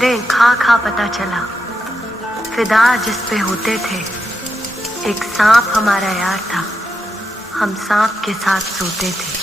नजरें खा खा पता चला, फिदा जिस पे होते थे। एक सांप हमारा यार था, हम सांप के साथ सोते थे।